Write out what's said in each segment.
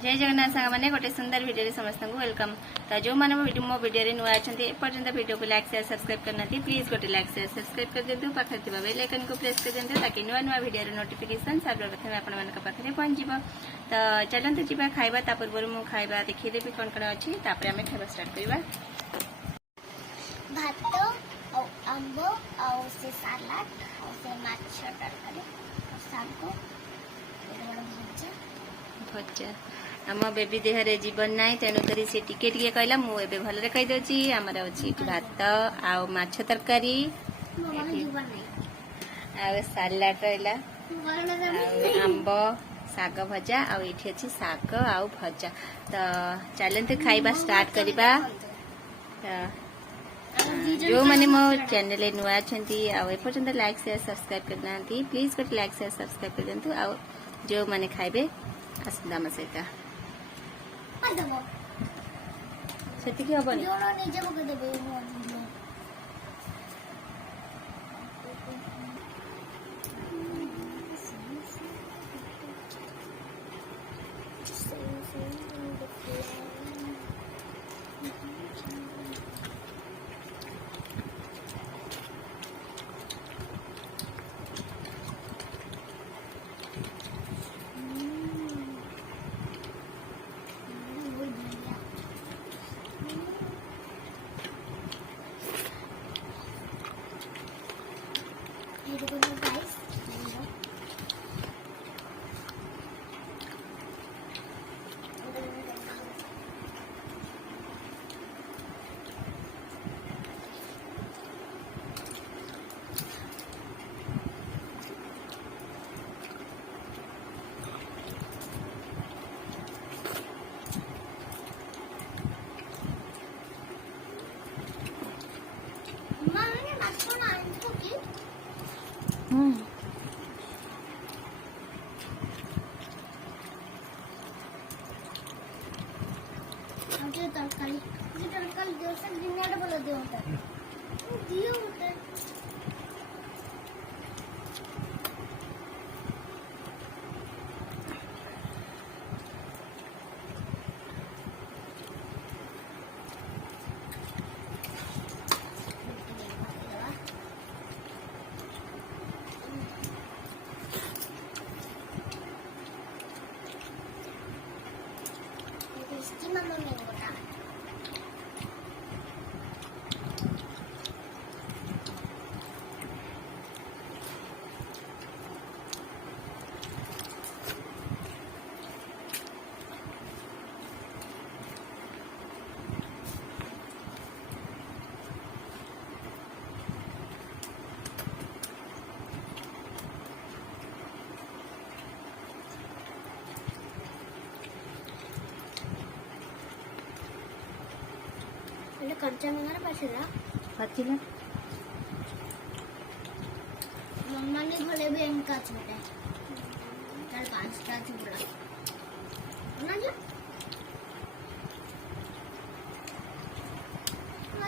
जय जगन्नाथ सांग मैंने गोटे सुंदर वीडियो समस्त को वेलकम। तो जो मैंने मो वीडियो नुआ अच्छा एपर्यंत वीडियो को लाइक शेयर सब्सक्राइब करना प्लीज गोटे लाइक शेयर सब्सक्राइब कर दिंतु पाखे बेल आइकन को प्रेस कर दिंतु ताकि नुआ नुआ वीडियो नोटिफिकेशन सर्वप्रथम आपण पाखे पहुंच जाव। तो चलते जी खाइबा ता पूर्व मु खाइबा देखीदेवी कौन कौन अच्छी आम खाइबा स्टार्ट करवा। भात आंब से सालाड से माछ तरकारी साग भजा आम बेबी देहरे जीवन ना तेणुक सी टिके टिके कहला मुझे भलरे कहीदे आमर अच्छी भात आउ माछ तरकारी सालाड रहा आंब साग भजा आउ ये अच्छी साग आउ भजा। तो चलते खाइबा स्टार्ट करवा। जो मैंने मो चैनल नुआ अच्छा एपर्यंत लाइक शेयर सब्सक्राइब करना प्लीज गोटे लाइक शेयर सब्सक्राइब कर दिंतु। आउ जो मैंने खाइबे आसंता आम सहित से हेनी तरकारी जो सब दिन बोला दियो होता है mamma mia कंचा में पचला पचला मम्मा ने भले भी इनका छोटा चल 5टा चुपड़ा ना जो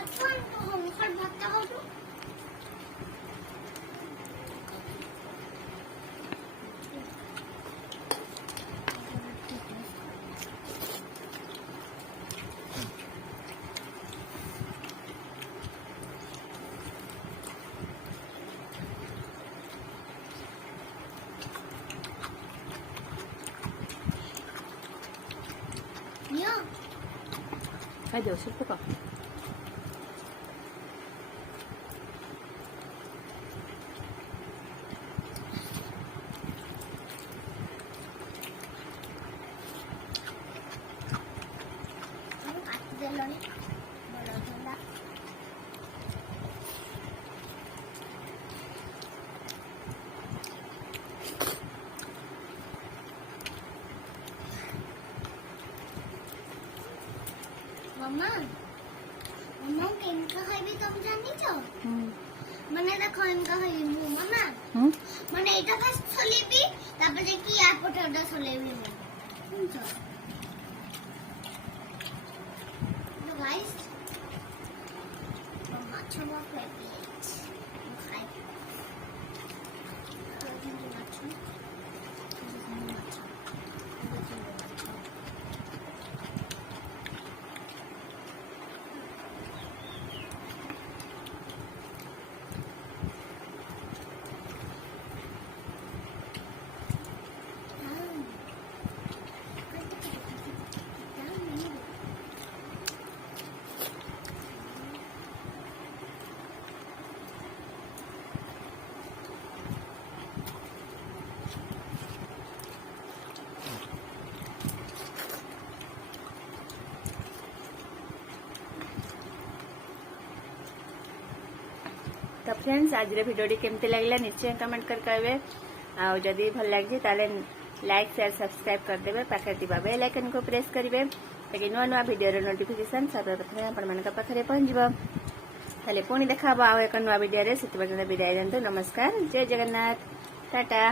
अच्छा तो हम खट भात हो तो खाई दो सब का मम्मा मम्मा केनका खाइबी तुम जानी छो मने देखो इनका खाइबी मु मम्मा मने एटा फास्ट छोलेबी तापर जे की आ पोटोटा छोलेबी मु तो गाइस मम्मा छवा फेवरेट खाइ फ्रेंड्स आज भिडियो केमती लगला निश्चय कमेंट कर कहबे आ जदि भल लगे ताले लाइक शेयर सब्सक्राइब करदेवे पाखे ଥିବା बेल आइकन को प्रेस करेंगे ताकि नुआ नुआ वीडियो नोटिफिकेशन सर्वप्रथम आपण पाखे पहुंचब ताले पुणी देखा एक नुआ वीडियो से विदाय दिंतु नमस्कार जय जगन्नाथ टाटा।